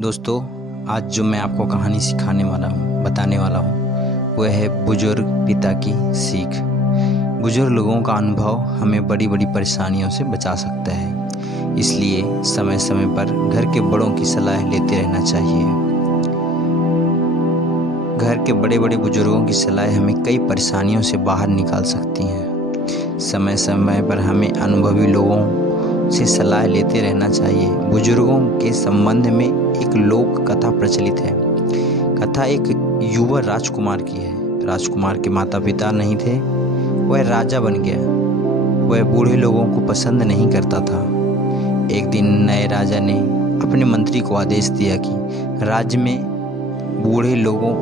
दोस्तों, आज जो मैं आपको कहानी सिखाने वाला हूँ, बताने वाला हूँ, वह है बुजुर्ग पिता की सीख। बुजुर्ग लोगों का अनुभव हमें बड़ी बड़ी परेशानियों से बचा सकता है, इसलिए समय समय पर घर के बड़ों की सलाह लेते रहना चाहिए। घर के बड़े बड़े बुजुर्गों की सलाह हमें कई परेशानियों से बाहर निकाल सकती हैं। समय समय पर हमें अनुभवी लोगों से सलाह लेते रहना चाहिए। बुजुर्गों के संबंध में एक लोक कथा प्रचलित है। कथा एक युवा राजकुमार की है। राजकुमार के माता पिता नहीं थे, वह राजा बन गया। वह बूढ़े लोगों को पसंद नहीं करता था। एक दिन नए राजा ने अपने मंत्री को आदेश दिया कि राज्य में बूढ़े लोगों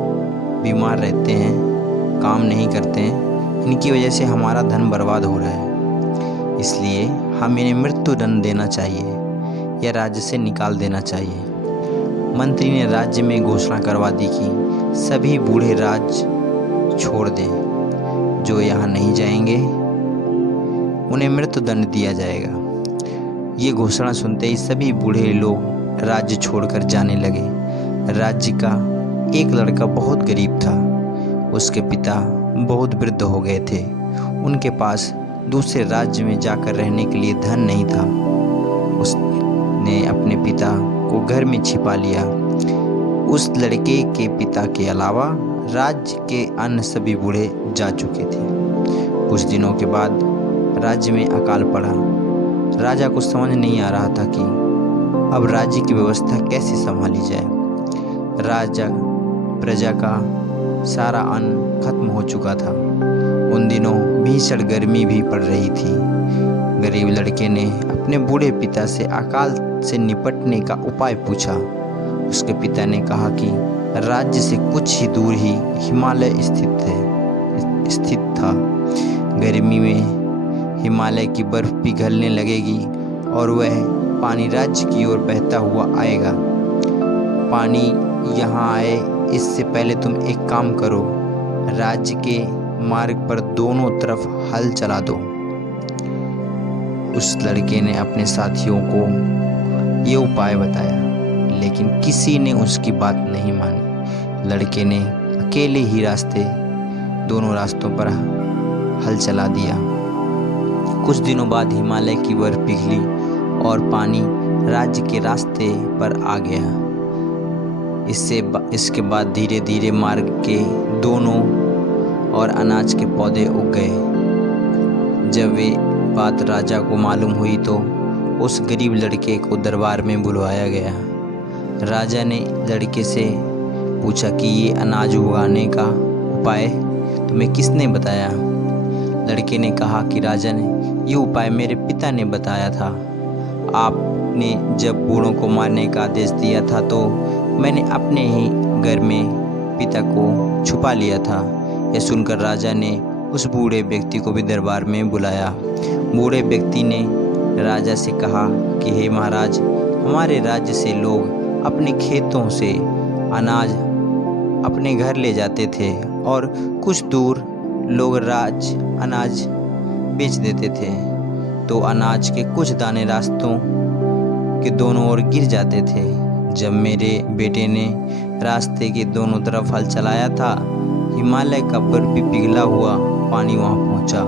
बीमार रहते हैं, काम नहीं करते हैं, इनकी वजह से हमारा धन बर्बाद हो रहा है, इसलिए हमें इन्हें मृत्यु दंड देना चाहिए या राज्य से निकाल देना चाहिए। मंत्री ने राज्य में घोषणा करवा दी कि सभी बूढ़े राज्य छोड़ दें। जो यहाँ नहीं जाएंगे उन्हें मृत्यु दंड दिया जाएगा। ये घोषणा सुनते ही सभी बूढ़े लोग राज्य छोड़कर जाने लगे। राज्य का एक लड़का बहुत गरीब था। उसके पिता बहुत वृद्ध हो गए थे। उनके पास दूसरे राज्य में जाकर रहने के लिए धन नहीं था। उसने अपने पिता को घर में छिपा लिया। उस लड़के के पिता के अलावा राज्य के अन्य सभी बूढ़े जा चुके थे। कुछ दिनों के बाद राज्य में अकाल पड़ा। राजा को समझ नहीं आ रहा था कि अब राज्य की व्यवस्था कैसे संभाली जाए। राजा प्रजा का सारा अन्न खत्म हो चुका था। उन दिनों भीषण गर्मी भी पड़ रही थी। गरीब लड़के ने अपने बूढ़े पिता से अकाल से निपटने का उपाय पूछा। उसके पिता ने कहा कि राज्य से कुछ ही दूर ही हिमालय स्थित था। गर्मी में हिमालय की बर्फ पिघलने लगेगी और वह पानी राज्य की ओर बहता हुआ आएगा। पानी यहाँ आए इससे पहले तुम एक काम करो, राज्य के मार्ग पर दोनों तरफ हल चला दो। उस लड़के ने अपने साथियों को ये उपाय बताया, लेकिन किसी ने उसकी बात नहीं मानी। लड़के ने अकेले ही दोनों रास्तों पर हल चला दिया। कुछ दिनों बाद हिमालय की बर्फ पिघली और पानी राज्य के रास्ते पर आ गया। इसके बाद धीरे धीरे मार्ग के दोनों और अनाज के पौधे उग गए। जब वे बात राजा को मालूम हुई तो उस गरीब लड़के को दरबार में बुलवाया गया। राजा ने लड़के से पूछा कि ये अनाज उगाने का उपाय तुम्हें किसने बताया। लड़के ने कहा कि राजा ने ये उपाय मेरे पिता ने बताया था। आपने जब बूढ़ों को मारने का आदेश दिया था तो मैंने अपने ही घर में पिता को छुपा लिया था। यह सुनकर राजा ने उस बूढ़े व्यक्ति को भी दरबार में बुलाया। बूढ़े व्यक्ति ने राजा से कहा कि हे महाराज, हमारे राज्य से लोग अपने खेतों से अनाज अपने घर ले जाते थे और कुछ दूर लोग अनाज बेच देते थे, तो अनाज के कुछ दाने रास्तों के दोनों ओर गिर जाते थे। जब मेरे बेटे ने रास्ते के दोनों तरफ हल चलाया था, हिमालय का बर्फ भी पिघला हुआ पानी वहां पहुंचा,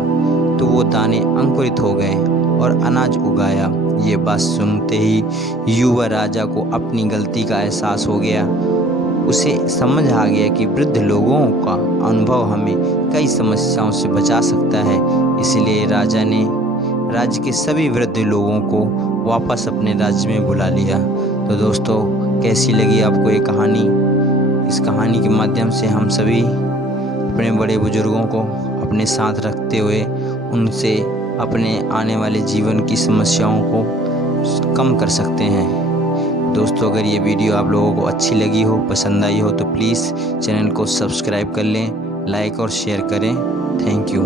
तो वो दाने अंकुरित हो गए और अनाज उगाया। ये बात सुनते ही युवा राजा को अपनी गलती का एहसास हो गया। उसे समझ आ गया कि वृद्ध लोगों का अनुभव हमें कई समस्याओं से बचा सकता है। इसलिए राजा ने राज्य के सभी वृद्ध लोगों को वापस अपने राज्य में बुला लिया। तो दोस्तों, कैसी लगी आपको ये कहानी? इस कहानी के माध्यम से हम सभी अपने बड़े बुजुर्गों को अपने साथ रखते हुए उनसे अपने आने वाले जीवन की समस्याओं को कम कर सकते हैं। दोस्तों, अगर ये वीडियो आप लोगों को अच्छी लगी हो, पसंद आई हो, तो प्लीज़ चैनल को सब्सक्राइब कर लें, लाइक और शेयर करें। Thank you.